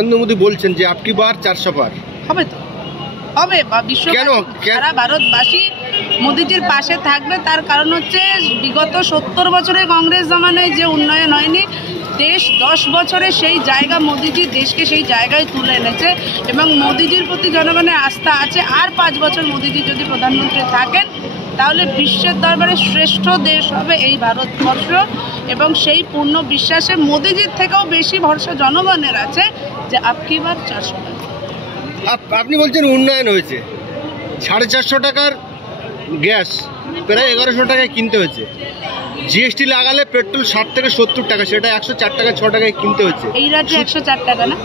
নরেন্দ্র মোদী বলছেন যে আপকি বার 400 পার হবে, তো হবে, বা বিশ্ব সারা ভারতবাসী মোদিজির পাশে থাকবে। তার কারণ হচ্ছে বিগত 70 বছরে কংগ্রেস জমানায় যে উন্নয়ন হয়নি, দেশ 10 বছরে সেই জায়গা মোদিজি দেশকে সেই জায়গায় তুলে এনেছে এবং মোদিজির প্রতি জনগণের আস্থা আছে। আর 5 বছর মোদিজি যদি প্রধানমন্ত্রী থাকেন তাহলে বিশ্বের দরবারে শ্রেষ্ঠ দেশ হবে এই ভারতবর্ষ এবং সেই পূর্ণ বিশ্বাসে মোদিজির থেকেও বেশি ভরসা জনগণের আছে যে আপকি বার 400 টাকা। আপনি বলছেন উন্নয়ন হয়েছে, 450 টাকার গ্যাস প্রায় 1100 টাকায় কিনতে হয়েছে। জিএসটি লাগালে পেট্রোল 60 থেকে 70 টাকা, সেটা 104 টাকা 6 টাকায় কিনতে হচ্ছে। এই রাজ্যে 104 টাকা না,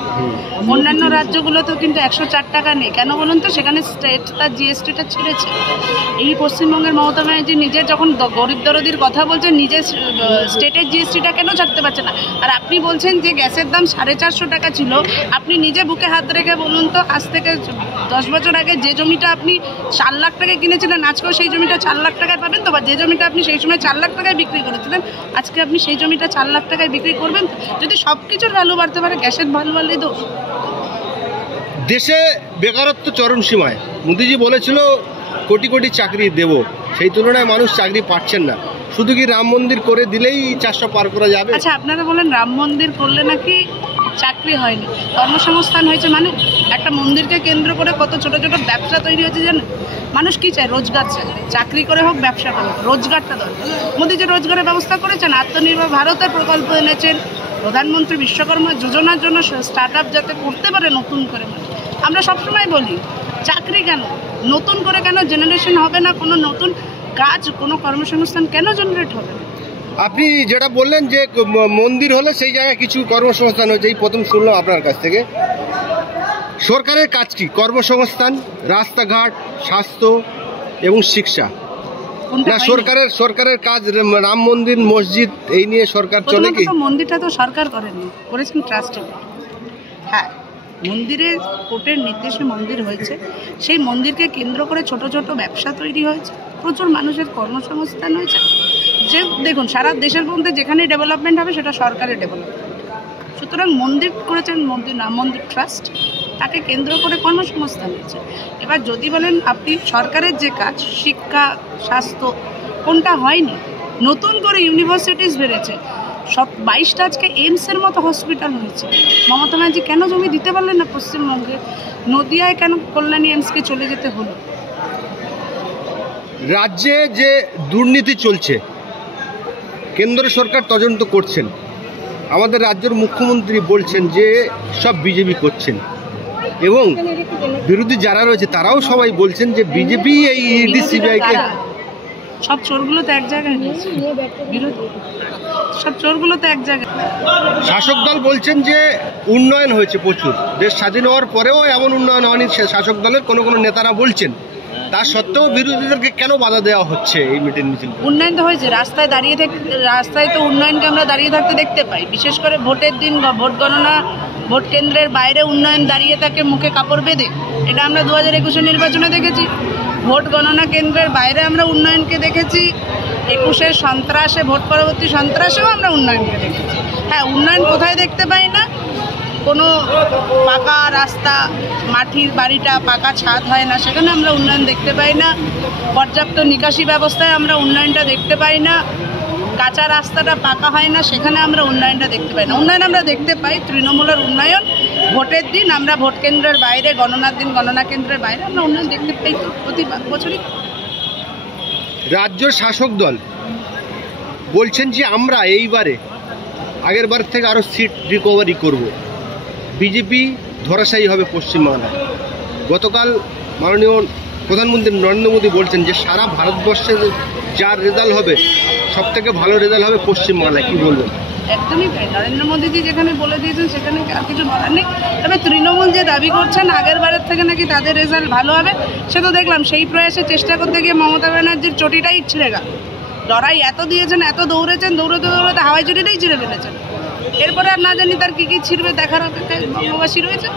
অন্যান্য রাজ্যগুলোতেও কিন্তু 104 টাকা নেই। কেন বলুন তো? সেখানে স্টেট তার জিএসটিটা ছেড়েছে। এই পশ্চিমবঙ্গের মমতা ব্যানার্জি নিজের যখন গরিব দরদির কথা বলছেন, নিজের স্টেটের জিএসটিটা কেন ছাড়তে পারছে না? আর আপনি বলছেন যে গ্যাসের দাম 450 টাকা ছিল। আপনি নিজে বুকে হাত রেখে বলুন তো, আজ থেকে 10 বছর আগে যে জমিটা আপনি 4 লাখ টাকায় কিনেছিলেন, আজকেও সেই জমিটা 4 লাখ টাকায় পাবেন তো? বা যে জমিটা আপনি সেই সময় 4 লাখ টাকায় বিক্রি করেছিলেন, আজকে আপনি সেই জমিটা 4 লাখ টাকায় বিক্রি করবেন? যদি সব কিছুর ভ্যালু বাড়তে পারে, গ্যাসের ভ্যালু বাড়লেই দোষ। দেশে বেকারত্ব চরম সীমায়। মোদিজি বলেছিল কোটি কোটি চাকরি দেব, সেই তুলনায় মানুষ চাকরি পাচ্ছেন না। শুধু কি রাম মন্দির করে দিলেই 400 পার করা যাবে? আচ্ছা, আপনারা বলেন রাম মন্দির করলে নাকি চাকরি হয়নি, কর্মসংস্থান হয়েছে? মানে একটা মন্দিরকে কেন্দ্র করে কত ছোট ছোট ব্যবসা তৈরি হয়েছে জানেন? মানুষ কি চায়? রোজগার চায়। চাকরি করে হোক, ব্যবসা করে হোক, রোজগারটা দরকার। মোদি যে রোজগারের ব্যবস্থা করেছেন, আত্মনির্ভর ভারতের প্রকল্প এনেছেন, প্রধানমন্ত্রী বিশ্বকর্মা যোজনার জন্য স্টার্ট আপ যাতে করতে পারে নতুন করে। আমরা সবসময় বলি চাকরি কেন নতুন করে, কেন জেনারেশন হবে না? কোনো নতুন কাজ, কোনো কর্মসংস্থান কেন জেনারেট হবে? আপনি যেটা বললেন যে মন্দির হলে সেই জায়গায় কিছু কর্মসংস্থান হয়েছে, এই প্রথম শুনলাম আপনার কাছ থেকে। সরকারের কাজ কি? কর্মসংস্থান, রাস্তাঘাট, স্বাস্থ্য এবং শিক্ষা। না, সরকারের কাজ রাম মন্দির, মসজিদ, এই নিয়ে সরকার চলে কি? মন্দিরটা তো সরকার করেনি, করেছেন ট্রাস্টে। হ্যাঁ, মন্দিরের কোর্টের নির্দেশে মন্দির হয়েছে, সেই মন্দিরকে কেন্দ্র করে ছোট ছোট ব্যবসা তৈরি হয়েছে, প্রচুর মানুষের কর্মসংস্থান হয়েছে। যে দেখুন, সারা দেশের মধ্যে যেখানে ডেভেলপমেন্ট হবে সেটা সরকারের ডেভেলপমেন্ট। সুতরাং মন্দির করেছেন রাম মন্দির ট্রাস্ট, তাকে কেন্দ্র করে কর্মসংস্থান হয়েছে। এবার যদি বলেন আপনি সরকারের যে কাজ, শিক্ষা, স্বাস্থ্য, কোনটা হয়নি? নতুন করে ইউনিভার্সিটিস বেড়েছে, 22টা আজকে এইমসের মতো হসপিটাল হয়েছে। মমতা ব্যানার্জি কেন জমি দিতে পারলেন না পশ্চিমবঙ্গে? নদিয়ায় কেন কল্যাণী এইমসকে চলে যেতে হলো? রাজ্যে যে দুর্নীতি চলছে, কেন্দ্র সরকার তদন্ত করছেন, আমাদের রাজ্যের মুখ্যমন্ত্রী বলছেন যে সব বিজেপি করছেন, এবং বিরোধী যারা রয়েছে তারাও সবাই বলছেন যে বিজেপি এই ইডি সিবিআইকে। সব চোরগুলো তো এক জায়গায় রয়েছে, বিরোধী সব চোরগুলো তো এক জায়গায়। শাসক দল বলছেন যে উন্নয়ন হয়েছে প্রচুর, দেশ স্বাধীন হওয়ার পরেও এমন উন্নয়ন হয়নি, শাসক দলের কোনো কোনো নেতারা বলছেন। তা সত্ত্বেও বিরোধীদেরকে কেন বাধা দেওয়া হচ্ছে এই মিটিং মিছিল? উন্নয়ন তো হয়েছে, রাস্তায় তো উন্নয়নকে আমরা দাঁড়িয়ে থাকতে দেখতে পাই। বিশেষ করে ভোটের দিন, ভোট গণনা, ভোট কেন্দ্রের বাইরে উন্নয়ন দাঁড়িয়ে থাকে মুখে কাপড় বেঁধে। এটা আমরা 2021 নির্বাচনে দেখেছি। ভোট গণনা কেন্দ্রের বাইরে আমরা উন্নয়নকে দেখেছি। 21 সন্ত্রাসে, ভোট পরবর্তী সন্ত্রাসেও আমরা উন্নয়নকে দেখেছি। হ্যাঁ, উন্নয়ন কোথায় দেখতে পাই না? কোনো পাকা রাস্তা, মাটির বাড়িটা পাকা ছাদ হয় না, সেখানে আমরা উন্নয়ন দেখতে পাই না। পর্যাপ্ত নিকাশি ব্যবস্থায় আমরা উন্নয়নটা দেখতে পাই না। কাঁচা রাস্তাটা পাকা হয় না, সেখানে আমরা উন্নয়নটা দেখতে পাই না। উন্নয়ন আমরা দেখতে পাই তৃণমূলের উন্নয়ন। ভোটের দিন আমরা ভোট কেন্দ্রের বাইরে, গণনার দিন গণনা কেন্দ্রের বাইরে আমরা উন্নয়ন দেখতে পাই প্রতি বছরই। রাজ্য শাসক দল বলছেন যে আমরা এইবারে আগের বার থেকে আরও সিট রিকভারি করব, বিজেপি ধরাশায়ী হবে পশ্চিমবাংলায়। গতকাল মাননীয় প্রধানমন্ত্রী নরেন্দ্র মোদী বলছেন যে সারা ভারতবর্ষের যার রেজাল্ট হবে, সব থেকে ভালো রেজাল্ট হবে পশ্চিমবাংলায়। কী বলবেন? একদমই তাই। নরেন্দ্র মোদীজি যেখানে বলে দিয়েছেন সেখানে আর কিছু বলার নেই। তবে তৃণমূল যে দাবি করছেন আগের বারের থেকে নাকি তাদের রেজাল্ট ভালো হবে, সে তো দেখলাম সেই প্রয়াসে চেষ্টা করতে গিয়ে মমতা ব্যানার্জির চটিটাই ছিঁড়ে গেল। লড়াই এত দিয়েছেন, এত দৌড়েছেন, দৌড়তে দৌড়তে হাওয়াই চটিটাই ছিঁড়ে ফেলেছেন। এরপরে আর না জানি তার কী কী ছিঁড়বে, দেখার অপেক্ষায় বঙ্গবাসী রয়েছে।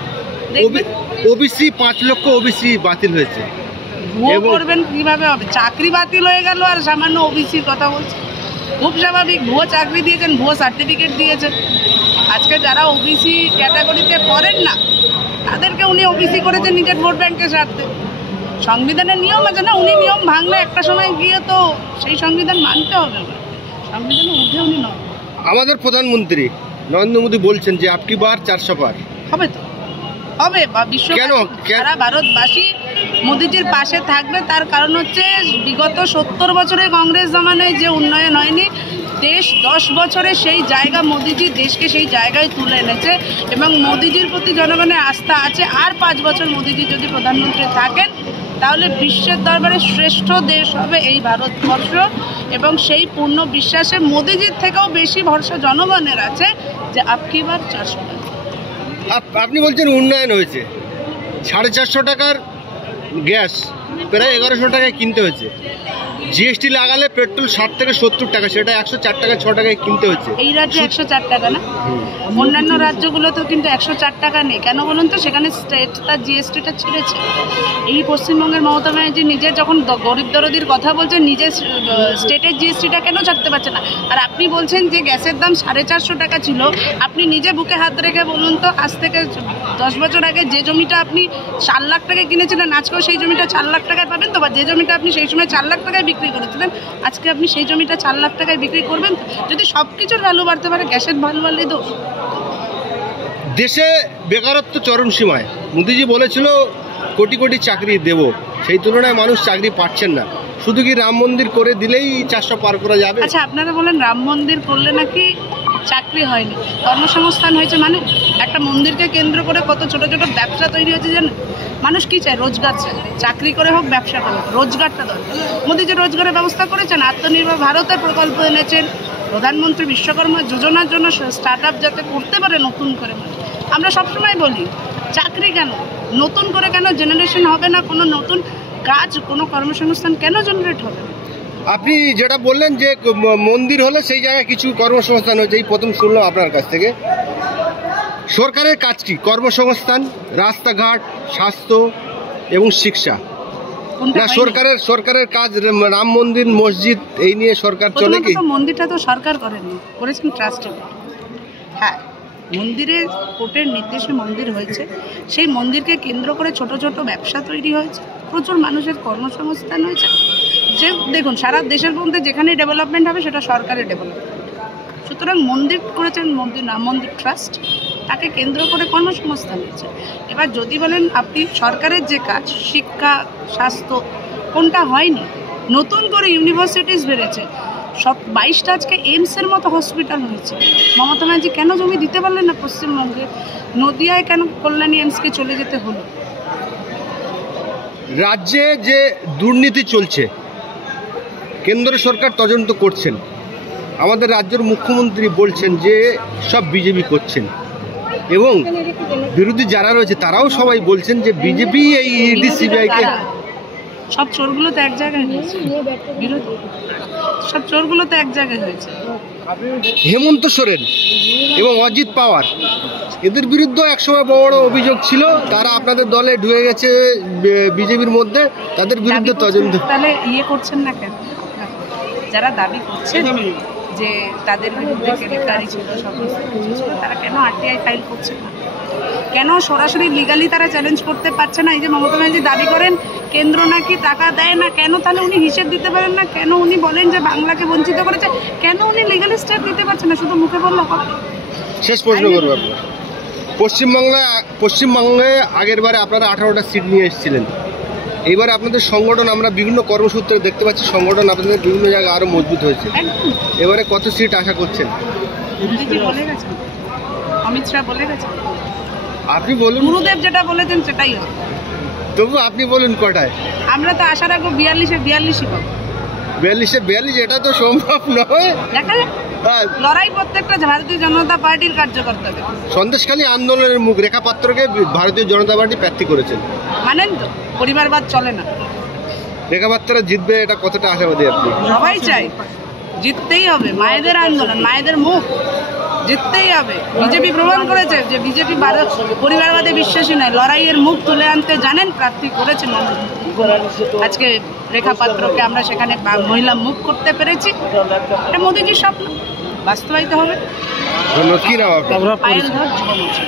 ওবিসি 5 লক্ষ ওবিসি বাতিল হয়েছে। ভুয়ো করবেন কীভাবে হবে? চাকরি বাতিল হয়ে গেল আর সামান্য ওবিসির কথা বলছে, খুব স্বাভাবিক। ভুয়ো চাকরি দিয়েছেন, ভুয়ো সার্টিফিকেট দিয়েছেন, আজকে যারা ওবিসি ক্যাটাগরিতে পড়েন না তাদেরকে উনি ওবিসি করেছেন নিজের ভোট ব্যাংকের স্বার্থে। সংবিধানের নিয়ম আছে না, উনি নিয়ম ভাঙলে একটা সময় গিয়ে তো সেই সংবিধান মানতে হবে, সংবিধানের ঊর্ধ্বে উনি নন। আমাদের প্রধানমন্ত্রী নরেন্দ্র মোদী বলছেন যে আপকি বার 400 পার হবে তো হবে, বা বিশ্ব সারা ভারতবাসী মোদিজির পাশে থাকবে। তার কারণ হচ্ছে বিগত 70 বছরে কংগ্রেস জমানায় যে উন্নয়ন হয়নি, দেশ 10 বছরে সেই জায়গা মোদিজি দেশকে সেই জায়গায় তুলে এনেছে এবং মোদিজির প্রতি জনগণের আস্থা আছে। আর 5 বছর মোদিজি যদি প্রধানমন্ত্রী থাকেন তাহলে বিশ্বের দরবারে শ্রেষ্ঠ দেশ হবে এই ভারতবর্ষ এবং সেই পূর্ণ বিশ্বাসে মোদিজির থেকেও বেশি ভরসা জনগণের আছে যে আপকি বার 400 টাকা। আপনি বলছেন উন্নয়ন হয়েছে, 450 টাকার গ্যাস প্রায় 1100 টাকায় কিনতে হয়েছে, জিএসটি লাগালে পেট্রোল 60 থেকে 70 টাকা, সেটা 104 টাকা 6 টাকায় কিনতে হচ্ছে। এই রাজ্যে 104 টাকা না, অন্যান্য রাজ্যগুলোতেও কিন্তু 104 টাকা নেই। কেন বলুন তো? সেখানে স্টেট তার জিএসটিটা ছেড়েছে। এই পশ্চিমবঙ্গের মমতা ব্যানার্জি নিজে যখন গরিব দরদির কথা বলছেন, নিজের স্টেটের জিএসটিটা কেন ছাড়তে পারছে না? আর আপনি বলছেন যে গ্যাসের দাম 450 টাকা ছিল। আপনি নিজে বুকে হাত রেখে বলুন তো, আজ থেকে 10 বছর আগে যে জমিটা আপনি 4 লাখ টাকায় কিনেছিলেন, আজকেও সেই জমিটা 4 লাখ টাকায় পাবেন তো? বা যে জমিটা আপনি সেই সময় 4 লাখ টাকায় বিক্রি করেছিলেন, আজকে আপনি সেই জমিটা 4 লাখ টাকায় বিক্রি করবেন? যদি সব কিছুর ভ্যালু বাড়তে পারে, গ্যাসের ভ্যালু বাড়লেই দোষ। দেশে বেকারত্ব চরম সীমায়, মোদিজি বলেছিল কোটি কোটি চাকরি দেব, সেই তুলনায় মানুষ চাকরি পাচ্ছেন না। শুধু কি রাম মন্দির করে দিলেই 400 পার করা যাবে? আচ্ছা, আপনারা বলেন রাম মন্দির করলে নাকি চাকরি হয়নি, কর্মসংস্থান হয়েছে? মানে একটা মন্দিরকে কেন্দ্র করে কত ছোট ছোট ব্যবসা তৈরি হয়েছে জানেন? মানুষ কি চায়? রোজগার চায়। চাকরি করে হোক, ব্যবসা করে হোক, রোজগারটা দরকার। মোদি যে রোজগারের ব্যবস্থা করেছেন, আত্মনির্ভর ভারতের প্রকল্প এনেছেন, প্রধানমন্ত্রী বিশ্বকর্মা যোজনার জন্য স্টার্ট আপ যাতে করতে পারে নতুন করে। আমরা সবসময় বলি চাকরি কেন নতুন করে, কেন জেনারেশন হবে না, কোনো নতুন কাজ, কোনো কর্মসংস্থান কেন জেনারেট হবে? আপনি যেটা বললেন যে মন্দির হলে সেই জায়গায় কিছু কর্মসংস্থান হয়েছে, এই প্রথম শুনলাম আপনার কাছ থেকে। সরকারের কাজ কি? কর্মসংস্থান, রাস্তাঘাট, স্বাস্থ্য এবং শিক্ষা। না, সরকারের কাজ রাম মন্দির, মসজিদ, এই নিয়ে সরকার চলে কি? মন্দিরটা তো সরকার করেননি, করেছেন ট্রাস্টে। হ্যাঁ, মন্দিরের কোর্টের নির্দেশে মন্দির হয়েছে, সেই মন্দিরকে কেন্দ্র করে ছোট ছোট ব্যবসা তৈরি হয়েছে, প্রচুর মানুষের কর্মসংস্থান হয়েছে। যে দেখুন, সারা দেশের মধ্যে যেখানে ডেভেলপমেন্ট হবে সেটা সরকারের ডেভেলপমেন্ট। সুতরাং মন্দির করেছেন রাম মন্দির ট্রাস্ট, তাকে কেন্দ্র করে কর্মসংস্থান হয়েছে। এবার যদি বলেন আপনি সরকারের যে কাজ, শিক্ষা, স্বাস্থ্য, কোনটা হয়নি? নতুন করে ইউনিভার্সিটিস বেড়েছে, সব 22টা আজকে এইমসের মতো হসপিটাল হয়েছে। মমতা ব্যানার্জি কেন জমি দিতে পারলেন না পশ্চিমবঙ্গে? নদিয়ায় কেন কল্যাণী এইমসকে চলে যেতে হলো? রাজ্যে যে দুর্নীতি চলছে, কেন্দ্র সরকার তদন্ত করছেন, আমাদের রাজ্যের মুখ্যমন্ত্রী বলছেন যে সব বিজেপি করছেন, এবং বিরোধী যারা রয়েছে তারাও সবাই বলছেন যে বিজেপি এই ইডি সিবিআইকে। সব চোরগুলো তো এক জায়গায় হয়েছে, বিরোধী সব চোরগুলো তো এক জায়গায় হয়েছে। হেমন্ত সোরেন এবং অজিত পাওয়ার, এদের বিরুদ্ধে একসময় বড় অভিযোগ ছিল, তারা আপনাদের দলে ঢুকে গেছে বিজেপির মধ্যে, তাদের বিরুদ্ধে তদন্ত। তাহলে ইয়ে করছেন না কেন? যারা দাবি করছেন যে তাদের বিরুদ্ধে কেলেঙ্কারি ছিল, সমস্ত কিছু ছিল, তারা কেন আরটিআই ফাইল করছে না? কেন সরাসরি লিগালি তারা চ্যালেঞ্জ করতে পারছে না? এই যে মমতা ব্যানার্জি দাবি করেন কেন্দ্র নাকি টাকা দেয় না, কেন তাহলে উনি হিসেব দিতে পারেন না? কেন উনি বলেন যে বাংলাকে বঞ্চিত করেছে? কেন উনি লিগালি স্টেপ নিতে পারছেন না? শুধু মুখে বললে হবে? শেষ প্রশ্ন করবো, পশ্চিমবঙ্গে আগের বারে আপনারা 18টা সিট নিয়ে এসেছিলেন, এইবারে আপনাদের সংগঠন আমরা বিভিন্ন কর্মসূত্রে দেখতে পাচ্ছি, সংগঠন আপনাদের বিভিন্ন জায়গায় আরো মজবুত হয়েছে। এবারে কত সিট আশা করছেন? বলে গেছেন, অমিত শাহ বলে গেছেন। আপনি বলুন, গুরুদেব যেটা বলেছেন সেটাই হবে। তবু আপনি বলুন কটায়? আমরা তো আশা রাখবো 42-এ পাবো। 42 এটা তো সম্ভব নয়। দেখা যাক, লড়াই প্রত্যেকটা ভারতীয় জনতা পার্টির কার্যকর্তাদের। সন্দেশখালী আন্দোলনের মুখ রেখা পাত্রকে ভারতীয় জনতা পার্টি প্রার্থী করেছেন, মানেন তো? পরিবারবাদ চলে না। রেখা পাত্ররা জিতবে, এটা কতটা আশাবাদী আপনি? সবাই চাই, জিততেই হবে। মায়েদের আন্দোলন, মায়েদের মুখ, জিততেই হবে। বিজেপি প্রমাণ করেছে যে বিজেপি পরিবারবাদে বিশ্বাসী নয়, লড়াইয়ের মুখ তুলে আনতে জানেন, প্রার্থী করেছেন। আজকে রেখা পাত্রকে আমরা সেখানে মহিলা মুখ করতে পেরেছি। এটা মোদিজির স্বপ্ন বাস্তবায়িত হবে। ধন্যবাদ। কি নাম আপনার? পায়েল ধর যুব মোর্চা।